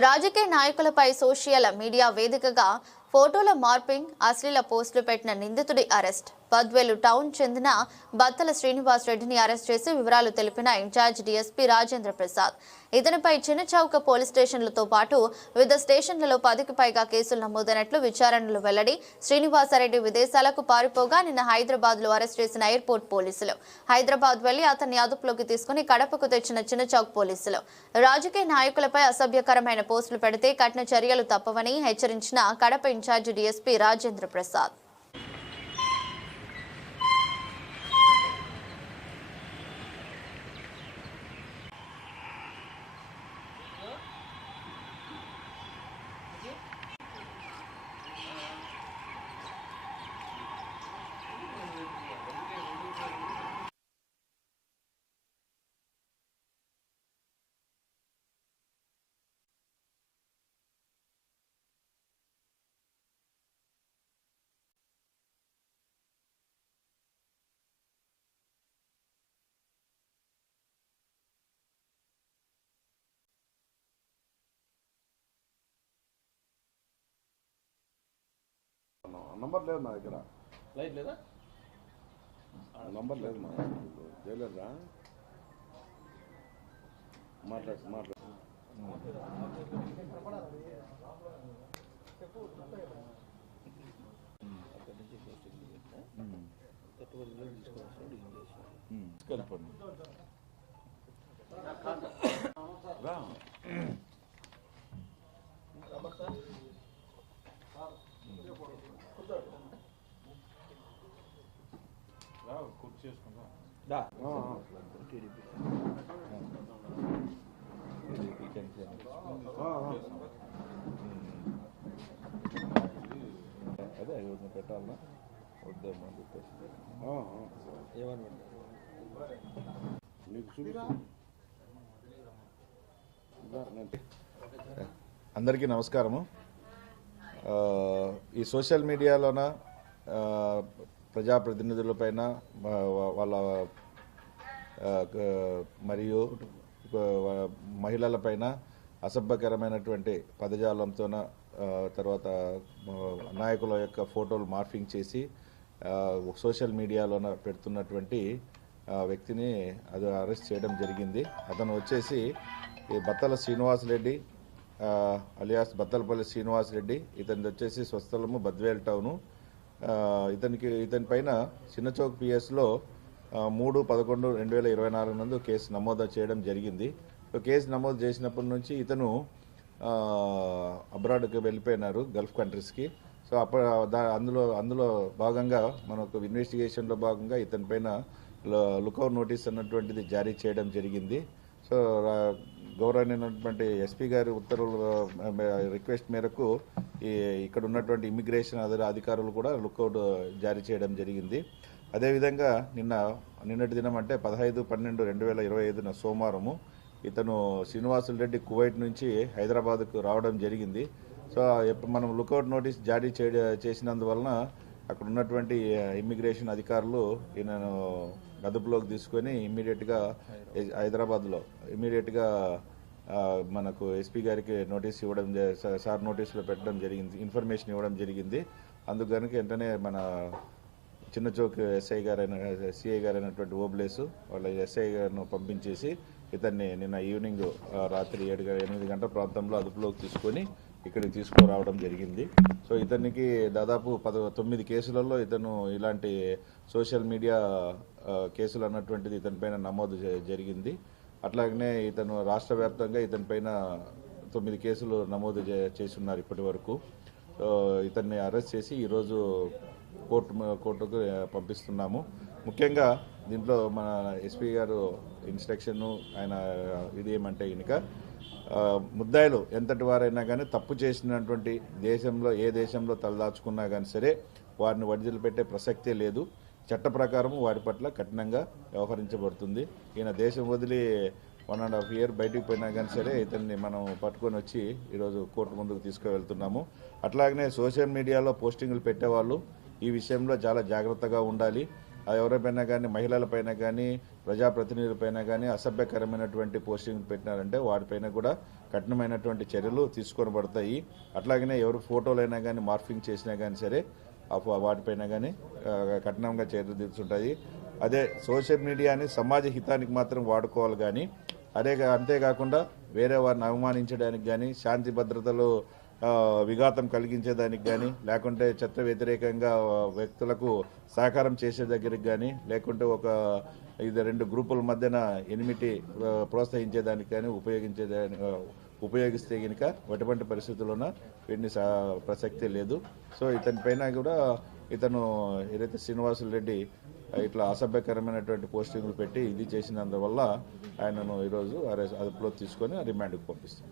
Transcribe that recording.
రాజకీయ నాయకులపై social media వేదికగా ఫోటోల మార్పింగ్ అశ్లీల పోస్టులు పెట్టిన నిందితుడి అరెస్ట్. పద్వేలు టౌన్ చెందిన బత్తల శ్రీనివాస్ రెడ్డిని అరెస్ట్ చేసి వివరాలు తెలిపిన in charge DSP Rajendra Prasad. ఇతనిపై Chinnachowk police స్టేషన్లతో పాటు వివిధ స్టేషన్లలో పదికి పైగా కేసులు నమోదైనట్లు విచారణలు వెల్లడి శ్రీనివాసరెడ్డి విదేశాలకు పారిపోగా నిన్న హైదరాబాద్లో అరెస్ట్ చేసిన ఎయిర్పోర్ట్ పోలీసులు. హైదరాబాద్ వెళ్ళి అతన్ని అదుపులోకి తీసుకుని కడపకు తెచ్చిన చిన్నచౌక్ పోలీసులు. రాజకీయ నాయకులపై అసభ్యకరమైన పోస్టులు పెడితే కఠిన చర్యలు తప్పవని హెచ్చరించిన Kadapa incharge DSP Rajendra Prasad number లేదు నా దగ్గర లైట్ లేదా నంబర్ లేదు మా చేయలేదా మాట్లాడు మాట్లాడు చేసుకుంటా దా ఆ, ఆ. అదే ఎవరిని పెట్టాలన్నా వద్దేమో అని చెప్పేసి. ఏమని అందరికీ నమస్కారము. ఆ, ఈ సోషల్ మీడియాలోన ఆ, ప్రజాప్రతినిధులపైన వాళ్ళ మరియు మహిళలపైన అసభ్యకరమైనటువంటి పదజాలంతోన తర్వాత నాయకుల యొక్క ఫోటోలు మార్ఫింగ్ చేసి సోషల్ మీడియాలోన పెడుతున్నటువంటి వ్యక్తిని అది అరెస్ట్ చేయడం జరిగింది. అతను వచ్చేసి ఈ బత్తల శ్రీనివాస్ రెడ్డి అలియాస్ బత్తలపల్లి శ్రీనివాస్ రెడ్డి ఇతనిది వచ్చేసి స్వస్థలము బద్వేల్ టౌను. ఇతనికి ఇతని పైన చిన్నచౌక్ పిఎస్లో మూడు పదకొండు రెండు వేల ఇరవై నాలుగు నందు కేసు నమోదు చేయడం జరిగింది. సో కేసు నమోదు చేసినప్పటి నుంచి ఇతను అబ్రాడ్కి వెళ్ళిపోయినారు గల్ఫ్ కంట్రీస్కి. సో అప్పుడు దా- అందులో అందులో భాగంగా మనకు ఇన్వెస్టిగేషన్లో భాగంగా ఇతని పైన లుకౌట్ నోటీస్ అన్నటువంటిది జారీ చేయడం జరిగింది. సో గౌరవనీయమైనటువంటి ఎస్పీ గారి ఉత్తర్వుల రిక్వెస్ట్ మేరకు ఈ ఇక్కడ ఉన్నటువంటి ఇమిగ్రేషన్ అధికారులు కూడా లుక్అవుట్ జారీ చేయడం జరిగింది. అదేవిధంగా నిన్న నిన్నటి దినం అంటే పదహైదు పన్నెండు రెండు వేల ఇరవై ఐదున సోమవారము ఇతను శ్రీనివాసులు రెడ్డి కువైట్ నుంచి హైదరాబాద్కు రావడం జరిగింది. సో మనం లుకౌట్ నోటీస్ జారీ చేసినందువలన అక్కడ ఉన్నటువంటి ఇమ్మిగ్రేషన్ అధికారులు ఈయనను అదుపులోకి తీసుకొని ఇమ్మీడియట్గా హైదరాబాద్లో ఇమ్మీడియట్గా మనకు ఎస్పీ గారికి నోటీస్ ఇవ్వడం సార్ నోటీసులో పెట్టడం జరిగింది ఇన్ఫర్మేషన్ ఇవ్వడం జరిగింది. అందుకు కనుక వెంటనే మన చిన్న చౌక్ ఎస్ఐ గారైన సిఐ గారైనటువంటి ఓబ్లేసు వాళ్ళ ఎస్ఐ గారిను పంపించేసి ఇతన్ని నిన్న ఈవినింగ్ రాత్రి ఏడు ఎనిమిది గంటల ప్రాంతంలో అదుపులోకి తీసుకొని ఇక్కడికి తీసుకురావడం జరిగింది. సో ఇతనికి దాదాపు పద తొమ్మిది కేసులలో ఇతను ఇలాంటి సోషల్ మీడియా కేసులు అన్నటువంటిది ఇతనిపైన నమోదు జరిగింది. అట్లాగనే ఇతను రాష్ట్ర వ్యాప్తంగా ఇతని పైన తొమ్మిది కేసులు నమోదు చే- ఇప్పటి వరకు. ఇతన్ని అరెస్ట్ చేసి ఈరోజు కోర్టు కోర్టుకు పంపిస్తున్నాము. ముఖ్యంగా దీంట్లో మన ఎస్పీ గారు ఇన్స్ట్రక్షన్ ఆయన ఇది ఏమంటే కనుక ముద్దాయిలు ఎంతటి వారైనా కానీ తప్పు చేసినటువంటి దేశంలో ఏ దేశంలో తలదాచుకున్నా కానీ సరే వారిని వదిలిపెట్టే ప్రసక్తే లేదు. చట్ట ప్రకారం వారి పట్ల కఠినంగా వ్యవహరించబడుతుంది. ఈయన దేశం వదిలి వన్ అండ్ హాఫ్ ఇయర్ బయటికి పోయినా కానీ సరే ఇతన్ని మనం పట్టుకొని వచ్చి ఈరోజు కోర్టు ముందుకు తీసుకువెళ్తున్నాము. అట్లాగనే సోషల్ మీడియాలో పోస్టింగ్లు పెట్టేవాళ్ళు ఈ విషయంలో చాలా జాగ్రత్తగా ఉండాలి. ఎవరిపైనా కానీ మహిళలపైన కానీ ప్రజాప్రతినిధులపైన కానీ అసభ్యకరమైనటువంటి పోస్టింగ్ పెట్టినారంటే వాటిపైన కూడా కఠినమైనటువంటి చర్యలు తీసుకొని పడతాయి అట్లాగనే ఎవరు ఫోటోలైనా కానీ మార్ఫింగ్ చేసినా కానీ సరే వాటిపైన కానీ కఠినంగా చర్యలు తీసుకుంటాయి. అదే సోషల్ మీడియాని సమాజ హితానికి మాత్రం వాడుకోవాలి కానీ అదే అంతేకాకుండా వేరే వారిని అవమానించడానికి కానీ శాంతి భద్రతలు విఘాతం కలిగించేదానికి కానీ లేకుంటే చట్ట వ్యతిరేకంగా వ్యక్తులకు సహకారం చేసే దగ్గరికి కానీ లేకుంటే ఒక ఇది రెండు గ్రూపుల మధ్యన ఎనిమిటి ప్రోత్సహించేదానికి కానీ ఉపయోగించేదాని ఉపయోగిస్తే కనుక ఎటువంటి పరిస్థితుల్లోన వీటిని సా- ప్రసక్తే లేదు. సో ఇతని పైన కూడా ఇతను ఏదైతే శ్రీనివాసులు రెడ్డి ఇట్లా అసభ్యకరమైనటువంటి పోస్టింగ్లు పెట్టి ఇది చేసినందువల్ల ఆయనను ఈరోజు అరెస్ట్ అదుపులో తీసుకొని రిమాండ్కి పంపిస్తాం